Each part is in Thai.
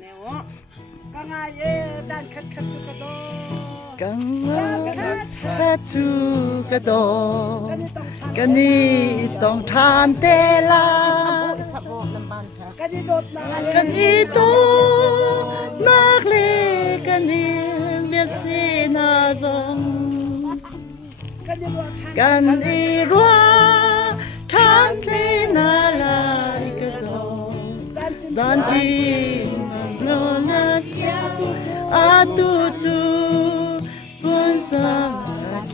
neo kanga ye dan khat khat tu ka doกังคัดจูกระโดกันนี่ต้องทานเตลา sabo lamban tha ka di dot na กันนี่โตนักเลกันนี่เมียสีนาซอง ka di lo tha กันอีรัวทานเตนาลายกระโดจันจีโนนักอาตูจูบุญสา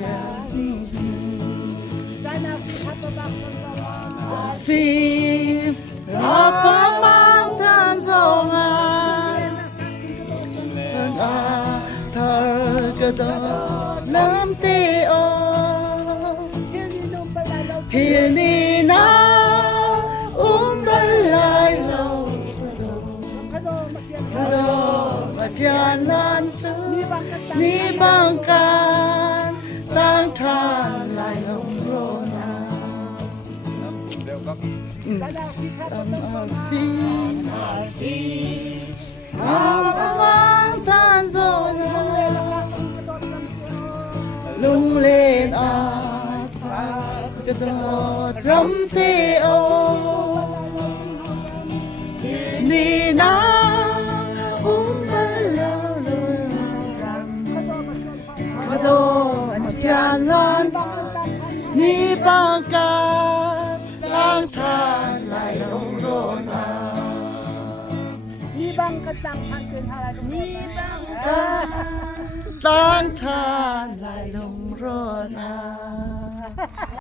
จา dana fi hat ba kaฟีลาปะฟังจันทรงอาเธอกระโดดน้ำตีโอ ni no bala lo พี่นี่นาบรรลัยโล ka do ma tian กระโดดมาจานลันเธอ ni bang ka ta นี่บางการตั้งทานลายลมโรนา dana fi hat ตาม ba อาฟีอาฟังจันทรงอา ลุงเล่นอาทากระโดดรำเตโอนี่นะมาแล้วเลยกระโดดจานลันนี่บางการล้างทานไหลลงโรนา ni bang ka tang phan ken ha la ni bang ล้างทานไหลลงโรนา